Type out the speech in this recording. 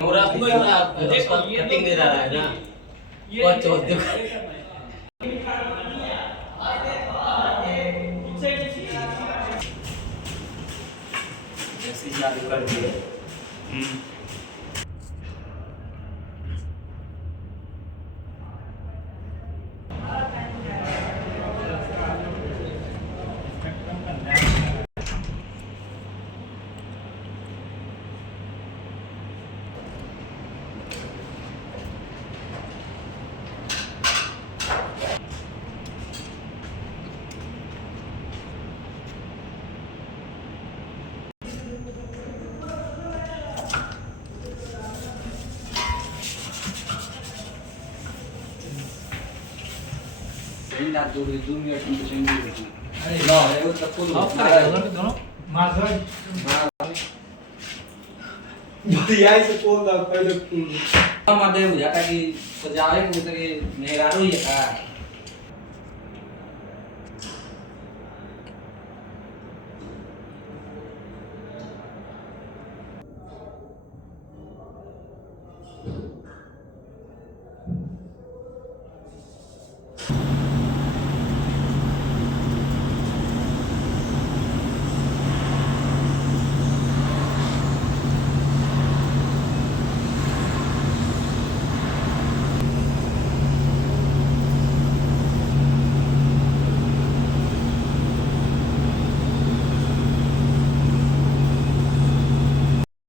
पूरा कटिंग दे रहा है ना बहुत चौथ ऐसी चालू कर दिए ना दो मिनट में चेंज होगी अरे लो वो तो फुल दोनों मार दो बढ़िया से बोल रहा पहले माध्यम हो जाता कि सजावे को तो ये मेहरारू ही है